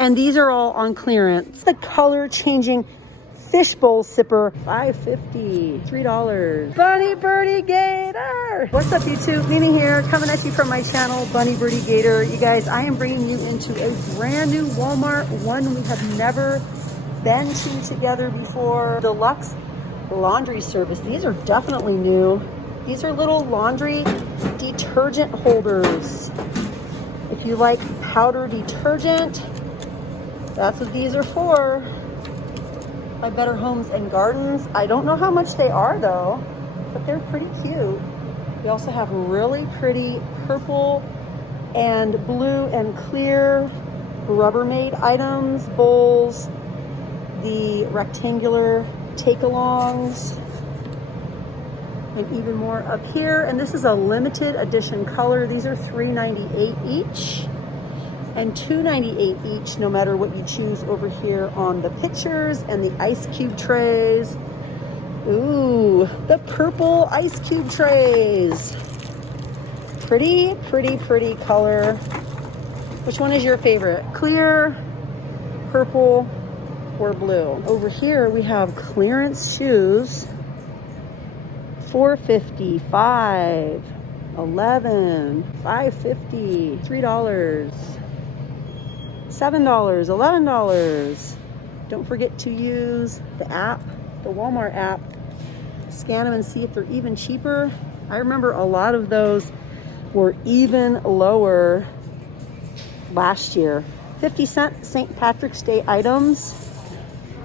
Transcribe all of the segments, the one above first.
And these are all on clearance. The color changing fishbowl sipper, $5.50, $3. Bunny, Birdy, Gator. What's up, YouTube? Mimi here, coming at you from my channel, Bunny, Birdy, Gator. You guys, I am bringing you into a brand new Walmart, one we have never been to together before. Deluxe laundry service. These are definitely new. These are little laundry detergent holders. If you like powder detergent, that's what these are for. By Better Homes and Gardens. I don't know how much they are though, but they're pretty cute. We also have really pretty purple and blue and clear Rubbermaid items, bowls, the rectangular take-alongs, and even more up here. And this is a limited edition color. These are $3.98 each and $2.98 each, no matter what you choose over here on the pictures and the ice cube trays. Ooh, the purple ice cube trays. Pretty, pretty, pretty color. Which one is your favorite? Clear, purple, or blue? Over here we have clearance shoes. $4.50, $5, $11, $5.50, $3. $7, $11. Don't forget to use the app, the Walmart app. Scan them and see if they're even cheaper. I remember a lot of those were even lower last year. 50-cent St. Patrick's Day items.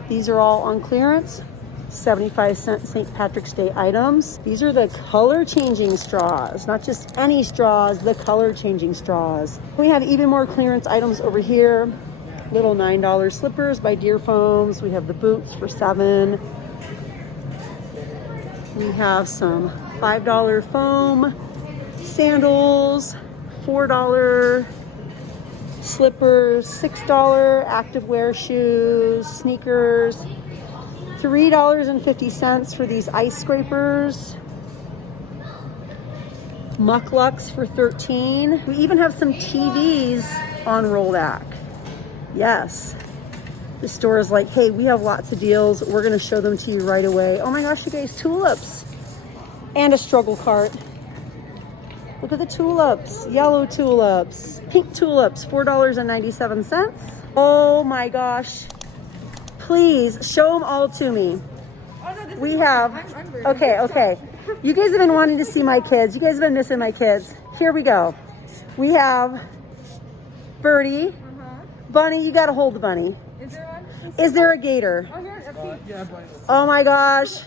These are all on clearance. 75-cent St. Patrick's Day items. These are the color changing straws, not just any straws, the color changing straws. We have even more clearance items over here. Little $9 slippers by Deer Foams. We have the boots for $7. We have some $5 foam sandals, $4 slippers, $6 activewear shoes, sneakers, $3.50 for these ice scrapers. Mucklucks for $13. We even have some TVs on rollback. Yes. The store is like, hey, we have lots of deals. We're going to show them to you right away. Oh my gosh, you guys, tulips. And a struggle cart. Look at the tulips. Yellow tulips. Pink tulips, $4.97. Oh my gosh. Please show them all to me. Oh, no, we have, okay. You guys have been wanting to see my kids. You guys have been missing my kids. Here we go. We have Birdy. Bunny, you got to hold the bunny. Is there one? Is there a gator? Oh, here, Yeah, oh my gosh.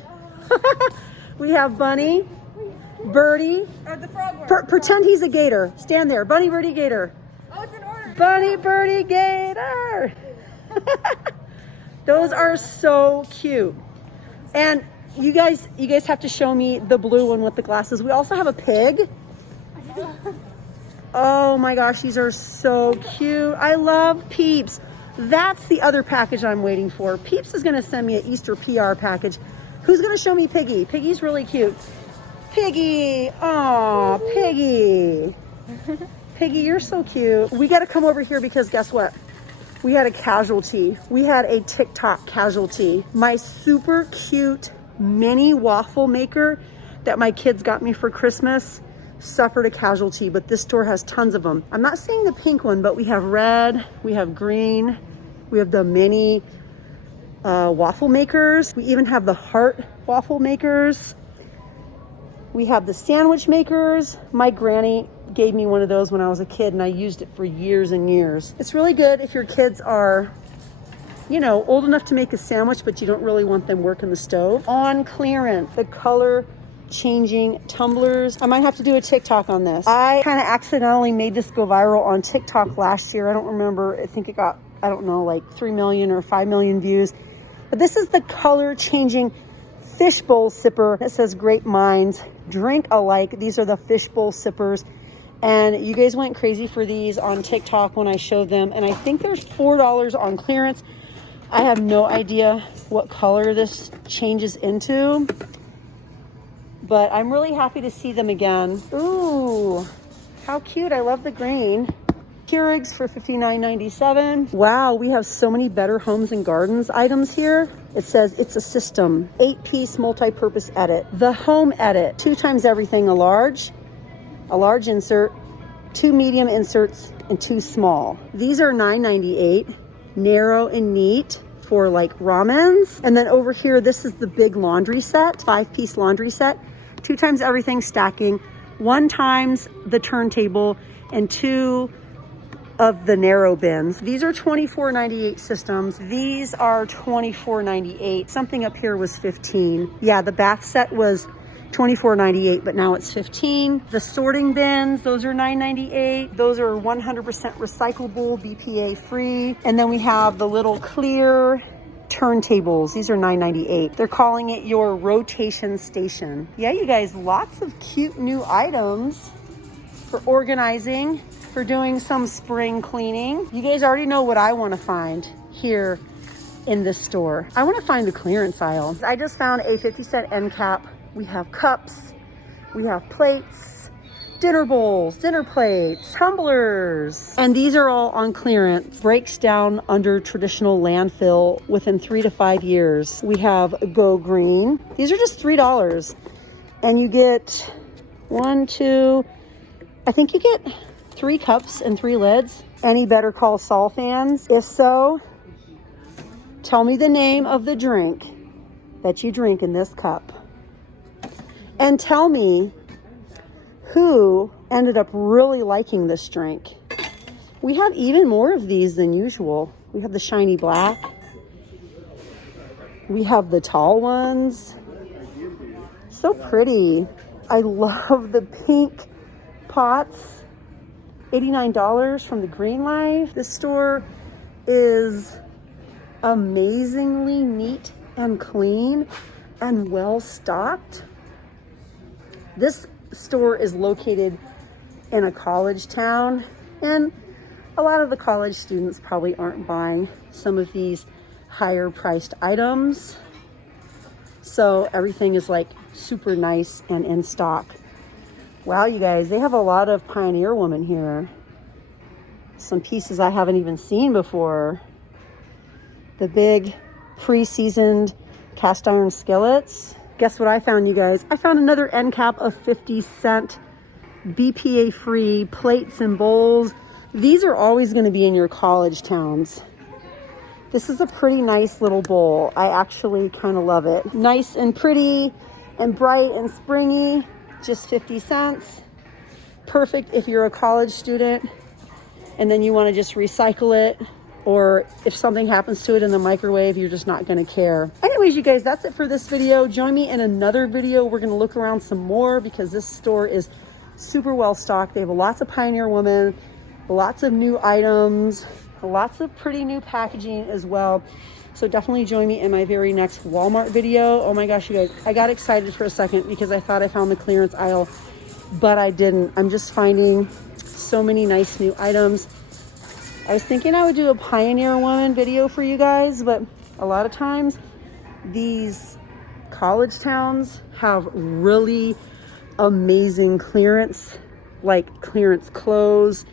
We have Bunny, Birdy. the frog Pretend he's a gator. Stand there. Bunny, Birdy, Gator. Oh, it's in order. Bunny, Birdy, Gator. Those are so cute. And you guys have to show me the blue one with the glasses. We also have a pig. Oh my gosh, these are so cute. I love Peeps. That's the other package I'm waiting for. Peeps is gonna send me an Easter PR package. Who's gonna show me Piggy? Piggy's really cute. Piggy, aw, Piggy. Piggy, you're so cute. We gotta come over here because guess what? We had a casualty. We had a TikTok casualty. My super cute mini waffle maker that my kids got me for Christmas suffered a casualty, but this store has tons of them. I'm not seeing the pink one, but we have red, we have green, we have the mini waffle makers. We even have the heart waffle makers. We have the sandwich makers. My granny gave me one of those when I was a kid and I used it for years and years. It's really good if your kids are, you know, old enough to make a sandwich, but you don't really want them working the stove. On clearance, the color changing tumblers. I might have to do a TikTok on this. I kind of accidentally made this go viral on TikTok last year. I don't remember. I think it got, I don't know, like 3 million or 5 million views. But this is the color changing fishbowl sipper. It says great minds drink alike. These are the fishbowl sippers. And you guys went crazy for these on TikTok when I showed them. And I think there's $4 on clearance. I have no idea what color this changes into, but I'm really happy to see them again. Ooh, how cute. I love the green. Keurigs for $59.97. Wow, we have so many Better Homes and Gardens items here. It says it's a system, 8-piece multi-purpose edit. The home edit, 2 times everything, a large insert, 2 medium inserts, and 2 small. These are $9.98, narrow and neat for like ramens. And then over here, this is the big laundry set, 5-piece laundry set, 2 times everything stacking, 1 times the turntable, and 2 of the narrow bins. These are $24.98 systems. These are $24.98. Something up here was $15. Yeah, the bath set was $24.98, but now it's $15. The sorting bins, those are $9.98. Those are 100% recyclable, BPA free. And then we have the little clear turntables. These are $9.98. They're calling it your rotation station. Yeah, you guys, lots of cute new items for organizing, for doing some spring cleaning. You guys already know what I want to find here in this store. I want to find the clearance aisle. I just found a 50-cent end cap. We have cups, we have plates, dinner bowls, dinner plates, tumblers, and these are all on clearance. Breaks down under traditional landfill within 3 to 5 years. We have Go Green. These are just $3, and you get 1, 2, I think you get 3 cups and 3 lids. Any Better Call Saul fans? If so, tell me the name of the drink that you drink in this cup. And tell me who ended up really liking this drink. We have even more of these than usual. We have the shiny black. We have the tall ones. So pretty. I love the pink pots. $89 from the Green Life. This store is amazingly neat and clean and well stocked. This store is located in a college town, and a lot of the college students probably aren't buying some of these higher priced items. So everything is like super nice and in stock. Wow, you guys, they have a lot of Pioneer Woman here. Some pieces I haven't even seen before. The big pre-seasoned cast iron skillets. Guess what I found, you guys? I found another end cap of 50-cent BPA free plates and bowls. These are always going to be in your college towns. This is a pretty nice little bowl. I actually kind of love it. Nice and pretty and bright and springy. Just 50 cents. Perfect if you're a college student and then you want to just recycle it, or if something happens to it in the microwave, you're just not going to care. Anyways, you guys, that's it for this video. Join me in another video. We're going to look around some more because this store is super well stocked. They have lots of Pioneer Woman, lots of new items, lots of pretty new packaging as well. So definitely join me in my very next Walmart video. Oh my gosh, you guys, I got excited for a second because I thought I found the clearance aisle, but I didn't. I'm just finding so many nice new items. I was thinking I would do a Pioneer Woman video for you guys, but a lot of times these college towns have really amazing clearance, like clearance clothes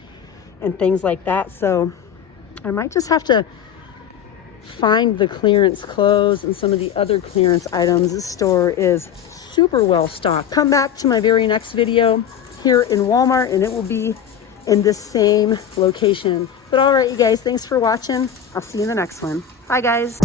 and things like that. So I might just have to find the clearance clothes and some of the other clearance items. This store is super well stocked. Come back to my very next video here in Walmart and it will be in the same location. But all right, you guys, thanks for watching. I'll see you in the next one. Bye, guys.